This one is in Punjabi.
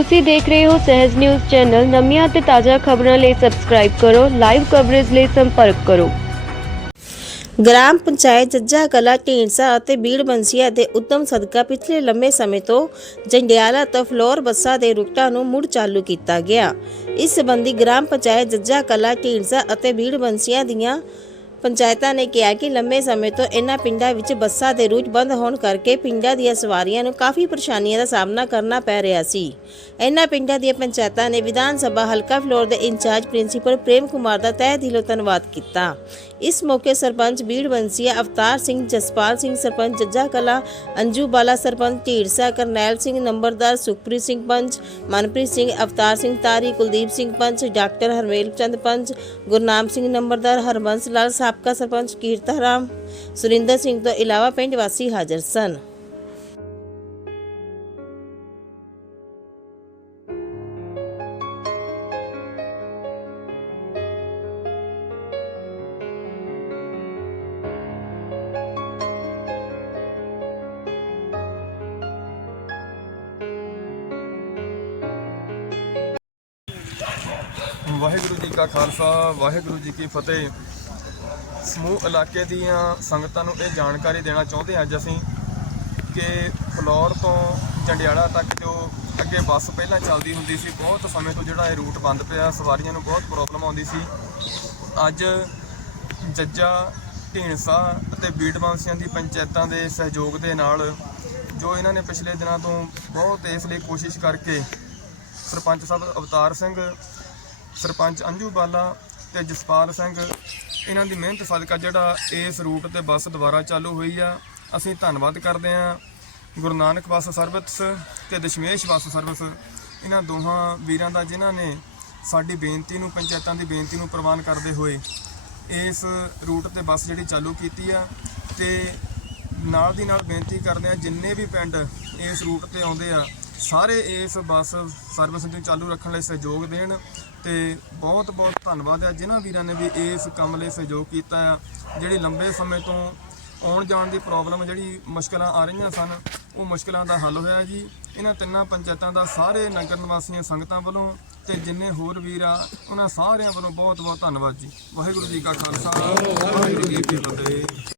ਤੁਸੀਂ ਦੇਖ ਰਹੇ ਹੋ ਸਹਿਜ ਨਿਊਜ਼ ਚੈਨਲ। ਨਵੀਆਂ ਅਤੇ ਤਾਜ਼ਾ ਖਬਰਾਂ ਲਈ ਸਬਸਕ੍ਰਾਈਬ ਕਰੋ ਲਾਈਵ ਕਵਰੇਜ ਲਈ ਸੰਪਰਕ ਕਰੋ। ਗ੍ਰਾਮ ਪੰਚਾਇਤ ਜੱਜਾ ਕਲਾ ਢੀਂਡਸਾ ਅਤੇ ਬੀੜ ਬੰਸੀਆ ਦੇ ਉਦਮ ਸਦਕਾ ਪਿਛਲੇ ਲੰਮੇ ਸਮੇਂ ਤੋਂ ਜੰਡਿਆਲਾ ਤੋਂ ਫਲੋਰ ਬੱਸਾਂ ਦੇ ਰੁਕਟਾਂ ਨੂੰ ਮੁੜ ਚਾਲੂ ਕੀਤਾ ਗਿਆ। ਇਸ ਸੰਬੰਧੀ ਗ੍ਰਾਮ ਪੰਚਾਇਤ ਜੱਜਾ ਕਲਾ ਢੀਂਡਸਾ ਅਤੇ ਬੀੜ ਬੰਸੀਆਂ ਦੀਆਂ ਪੰਚਾਇਤਾਂ ਨੇ ਕਿਹਾ ਕਿ ਲੰਮੇ ਸਮੇਂ ਤੋਂ ਇਹਨਾਂ ਪਿੰਡਾਂ ਵਿੱਚ ਬੱਸਾਂ ਦੇ ਰੂਟ ਬੰਦ ਹੋਣ ਕਰਕੇ ਪਿੰਡਾਂ ਦੀਆਂ ਸਵਾਰੀਆਂ ਨੂੰ ਕਾਫੀ ਪਰੇਸ਼ਾਨੀਆਂ ਦਾ ਸਾਹਮਣਾ ਕਰਨਾ ਪੈ ਰਿਹਾ ਸੀ। ਇਹਨਾਂ ਪਿੰਡਾਂ ਦੀਆਂ ਪੰਚਾਇਤਾਂ ਨੇ ਵਿਧਾਨ ਸਭਾ ਹਲਕਾ ਫਲੋਰ ਦੇ in charge principal Prem Kumar ਦਾ ਤਹਿ ਦਿਲੋਂ ਧੰਨਵਾਦ ਕੀਤਾ। ਇਸ ਮੌਕੇ ਸਰਪੰਚ ਬੀੜ ਬੰਸੀਆ ਅਵਤਾਰ ਸਿੰਘ, ਜਸਪਾਲ ਸਿੰਘ ਸਰਪੰਚ ਜੱਜਾ ਕਲਾ, ਅੰਜੂ ਬਾਲਾ ਸਰਪੰਚ ਢੀੜਸਾ ਕਰਨੈਲ ਸਿੰਘ ਨੰਬਰਦਾਰ ਸੁਖਪ੍ਰੀਤ ਸਿੰਘ ਪੰਚ, ਮਨਪ੍ਰੀਤ ਸਿੰਘ, ਅਵਤਾਰ ਸਿੰਘ ਤਾਰੀ, ਕੁਲਦੀਪ ਸਿੰਘ ਪੰਚ, ਡਾਕਟਰ ਹਰਮੇਲ ਚੰਦ ਪੰਚ, ਗੁਰਨਾਮ ਸਿੰਘ ਨੰਬਰਦਾਰ ਹਰਬੰਸ ਲਾਲ ਸਾਬਕਾ ਸਰਪੰਚ ਕੀਰਤਾ ਰਾਮ ਸੁਰਿੰਦਰ ਸਿੰਘ ਤੋਂ ਇਲਾਵਾ ਪਿੰਡ ਵਾਸੀ ਹਾਜ਼ਰ ਸਨ ਵਾਹਿਗੁਰੂ ਜੀ ਕਾ ਖਾਲਸਾ ਵਾਹਿਗੁਰੂ ਜੀ ਕੀ ਫਤਿਹ ਸਮੂਹ ਇਲਾਕੇ ਦੀਆਂ ਸੰਗਤਾਂ ਨੂੰ ਇਹ ਜਾਣਕਾਰੀ ਦੇਣਾ ਚਾਹੁੰਦੇ ਹਾਂ ਅੱਜ ਅਸੀਂ ਕਿ ਫਲੋਰ ਤੋਂ ਜੰਡਿਆਲਾ ਤੱਕ ਜੋ ਅੱਗੇ ਬੱਸ ਪਹਿਲਾਂ ਚੱਲਦੀ ਹੁੰਦੀ ਸੀ, ਬਹੁਤ ਸਮੇਂ ਤੋਂ ਜਿਹੜਾ ਇਹ ਰੂਟ ਬੰਦ ਪਿਆ, ਸਵਾਰੀਆਂ ਨੂੰ ਬਹੁਤ ਪ੍ਰੋਬਲਮ ਆਉਂਦੀ ਸੀ। ਅੱਜ ਜੱਜਾ ਢੀਂਡਸਾ ਅਤੇ ਬੀੜਵਾਂਸੀਆਂ ਦੀ ਪੰਚਾਇਤਾਂ ਦੇ ਸਹਿਯੋਗ ਦੇ ਨਾਲ ਜੋ ਇਹਨਾਂ ਨੇ ਪਿਛਲੇ ਦਿਨਾਂ ਤੋਂ ਬਹੁਤ ਇਸ ਲਈ ਕੋਸ਼ਿਸ਼ ਕਰਕੇ ਸਰਪੰਚ ਸਾਹਿਬ ਅਵਤਾਰ ਸਿੰਘ, ਸਰਪੰਚ ਅੰਜੂ ਬਾਲਾ ਤੇ ਜਸਪਾਲ ਸਿੰਘ ਇਹਨਾਂ ਦੀ ਮਿਹਨਤ ਸਦਕਾ ਜਿਹੜਾ ਇਸ ਰੂਟ ਤੇ ਬੱਸ ਦੁਬਾਰਾ ਚਾਲੂ ਹੋਈ ਆ, ਅਸੀਂ ਧੰਨਵਾਦ ਕਰਦੇ ਹਾਂ ਗੁਰੂ ਨਾਨਕ ਬੱਸ ਸਰਵਿਸ ਤੇ ਦਸ਼ਮੇਸ਼ ਬੱਸ ਸਰਵਿਸ, ਇਹਨਾਂ ਦੋਹਾਂ ਵੀਰਾਂ ਦਾ ਜਿਨ੍ਹਾਂ ਨੇ ਸਾਡੀ ਬੇਨਤੀ ਨੂੰ, ਪੰਚਾਇਤਾਂ ਦੀ ਬੇਨਤੀ ਨੂੰ ਪ੍ਰਵਾਨ ਕਰਦੇ ਹੋਏ ਇਸ ਰੂਟ ਤੇ ਬੱਸ ਜਿਹੜੀ ਚਾਲੂ ਕੀਤੀ ਆ ਤੇ ਨਾਲ ਦੀ ਨਾਲ ਬੇਨਤੀ ਕਰਦੇ ਆ ਜਿੰਨੇ ਵੀ ਪਿੰਡ ਇਸ ਰੂਟ ਤੇ ਆਉਂਦੇ ਆ, ਸਾਰੇ ਇਸ ਬੱਸ ਸਰਵਿਸ ਨੂੰ ਚਾਲੂ ਰੱਖਣ ਲਈ ਸਹਿਯੋਗ ਦੇਣ। ਤੇ ਬਹੁਤ ਬਹੁਤ ਧੰਨਵਾਦ ਆ ਜਿਨ੍ਹਾਂ ਵੀਰਾਂ ਨੇ ਵੀ ਇਸ ਕੰਮ ਲਈ ਸਹਿਯੋਗ ਕੀਤਾ ਆ। ਜਿਹੜੀ ਲੰਬੇ ਸਮੇਂ ਤੋਂ ਆਉਣ ਜਾਣ ਦੀ ਪ੍ਰੋਬਲਮ ਜਿਹੜੀ ਮੁਸ਼ਕਲਾਂ ਆ ਰਹੀਆਂ ਸਨ, ਉਹ ਮੁਸ਼ਕਲਾਂ ਦਾ ਹੱਲ ਹੋਇਆ ਜੀ। ਇਹਨਾਂ ਤਿੰਨਾਂ ਪੰਚਾਇਤਾਂ ਦਾ ਸਾਰੇ ਨਗਰ ਨਿਵਾਸੀਆਂ ਸੰਗਤਾਂ ਵੱਲੋਂ ਤੇ ਜਿੰਨੇ ਹੋਰ ਵੀਰ ਆ, ਉਹਨਾਂ ਸਾਰਿਆਂ ਵੱਲੋਂ ਬਹੁਤ ਬਹੁਤ ਧੰਨਵਾਦ ਜੀ। ਵਾਹਿਗੁਰੂ ਜੀ ਕਾ ਖਾਲਸਾ, ਵਾਹਿਗੁਰੂ ਜੀ ਕੀ ਫਤਿਹ।